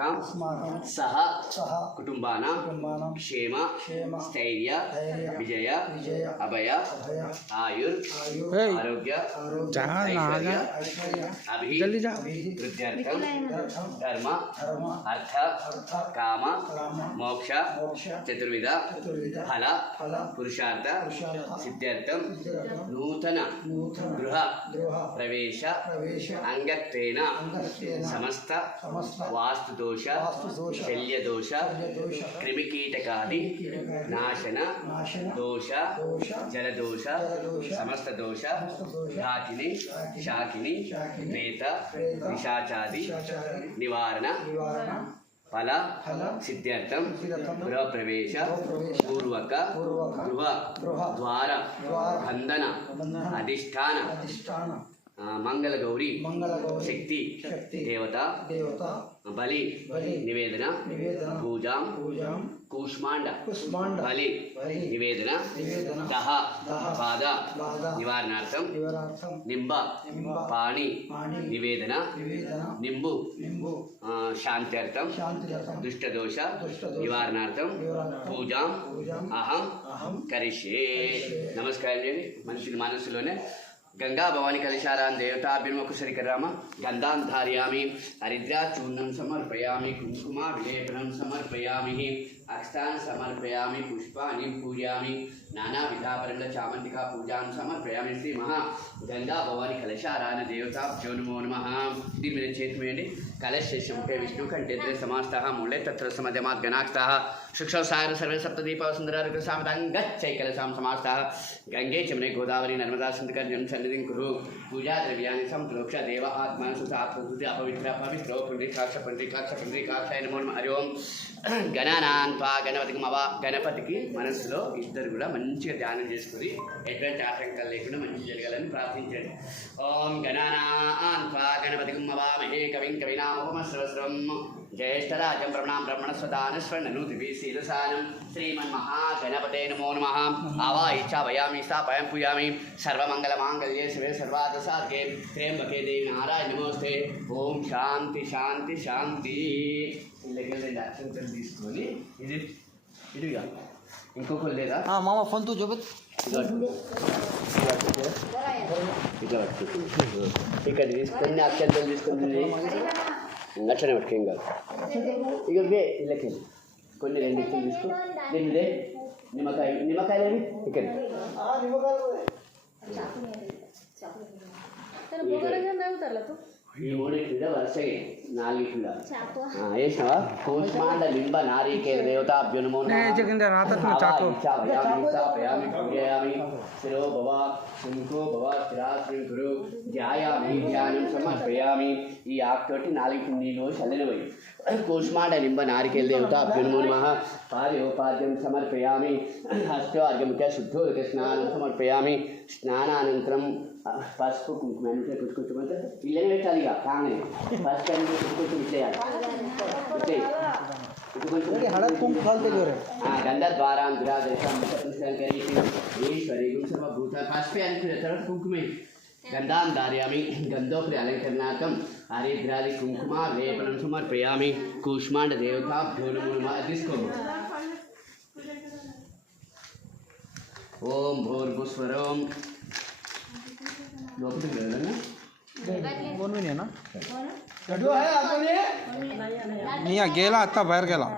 अस्माकं सह कुटुम्बानां क्षेम स्थैर्य विजय अभय आयुर आरोग्य अभिवृद्ध्यर्थं धर्म अर्थ काम मोक्ष चतुर्विध फल पुरुषार्थ सिद्ध्यर्थं नूतन गृह प्रवेश अंगत्वेन समस्त वास्तुदोष शल्यदोष कृमिकीटकादि नाशन दोष जलदोष समस्त दोष ढाकिनी शाकिनी प्रेत पिशाचादि निवारण फल सिद्ध्यर्थं गृह प्रवेश पूर्वक गृह द्वार बंधन अधिष्ठान मंगल गौरी शक्ति देवता बलि निवेदन पूजा कूष्मांड बलि निवेदन दह बाध निवारणार्थं निंब पाणी निवेदन निंबु शांत्यर्थं दुष्टदोष निवारणार्थं पूजा अहम करिष्ये। नमस्कार मनुष्य मनस्సులోనే गंगा भवानी कलशारान देवताभिर्मुखशरीकराम गंधान् धारयामि हरिद्रा चूर्णं समर्पयामि कुंकुमा विलेपनं समर्पयामि अक्षतान् समर्पयामि पुष्पाणि पूजयामि नानाविधा परिमल चामंतिका पूजां समर्पयामि श्री महा गंगा भवानी कलशारान देवताभ्यो नमो नमः। దీని మీద చేతి వేయండి కలశేషం ఉంటే విష్ణు కంటే సమాస్తః మూలే తత్ర సమధ్యమాత్ గణాక్షతః శుక్షసార సర్వే సప్తదీప సుందరారుక సామదాంగచ్చై కలశాం సమాస్తః గంగే చమనే గోదావరి నర్మదా సింధుకర్యం సన్నిధిం కురు పూజా ద్రవ్యాన్ని సంప్రోక్ష దేవ ఆత్మ సుత ఆత్మృతి అపవిత్ర పవిత్రో పుండ్రీకాక్షాయ నమో నమః। హరి ఓం గణానాన్ త్వా గణపతికి మవ గణపతికి మనసులో ఇద్దరు కూడా మంచిగా ధ్యానం చేసుకుని ఎటువంటి ఆటంకాలు లేకుండా మంచి జరగాలని ప్రార్థించండి। ఓం గణానాన్ త్వా గణపతికి మవామహే కవిం కవినామోపమశ్రవస్రం ज्येष्ठराजं ब्रह्मणां श्रीमन्महागणपते नमो नमः। आवाहि चावयामि स्थापयामि पूजयामि सर्वमङ्गलमाङ्गल्ये शिवे सर्वार्थसाधके त्र्यम्बके देवी नारायणि नमोस्ते। ओम शांति शांति शांति। తీసుకొని ఇది ఇదిగా ఇంకొకరు లేదా మామ ఫోన్ తూ చూపి ఇక్కడ తీసుకొని అక్షంతలు తీసుకొని అట్లనే పట్టుకేం కాదు ఇక ఇళ్ళకి కొన్ని రెండు ఇచ్చులు తీసుకో దీనిదే నిమ్మకాయలు ఇక్కడ ఈ మూడింటిలో వరుసగా నాలుగింటిలో వేసినావా కూష్మాండ లింబ నారీకేల దేవతాభ్యో నమో శిరో భవ శంఖో భవ స్థిరాశ్రీ గురు ధ్యాయామి ధ్యానం సమర్పయామి। ఈ ఆకుతోటి నాలుగింటి నీళ్ళు చల్లనిపోయి కూష్మాండ లింబ నారికేల దేవతాభ్యో నమో నమః। పార్యోపాద్యం సమర్పయామి హస్తో అర్ఘ్యముఖ్య శుద్ధోదక స్నానం సమర్పయామి। స్నానానంతరం పసుపు కుంకుమ కుట్టుకుంటే ఇళ్ళని పెట్టాలి ఇక కాగానే పసుపు అని కుట్టుకుంటూ ఇచ్చేయాలి గంధద్వారాం ఈశ్వరి సర్వభూత పసుపే అనుకునే తర్వాత కుంకుమే గంధాన్ ధారయామి గంధోపరి అలంకరణార్థం హరిద్రాది కుంకుమ లేపనం సమర్పయామి। కూష్మాండ దేవతాభ్యో నమో నమః। తీసుకోండి ఓం భూర్భుస్వరం गेला आता बाहेर गेला।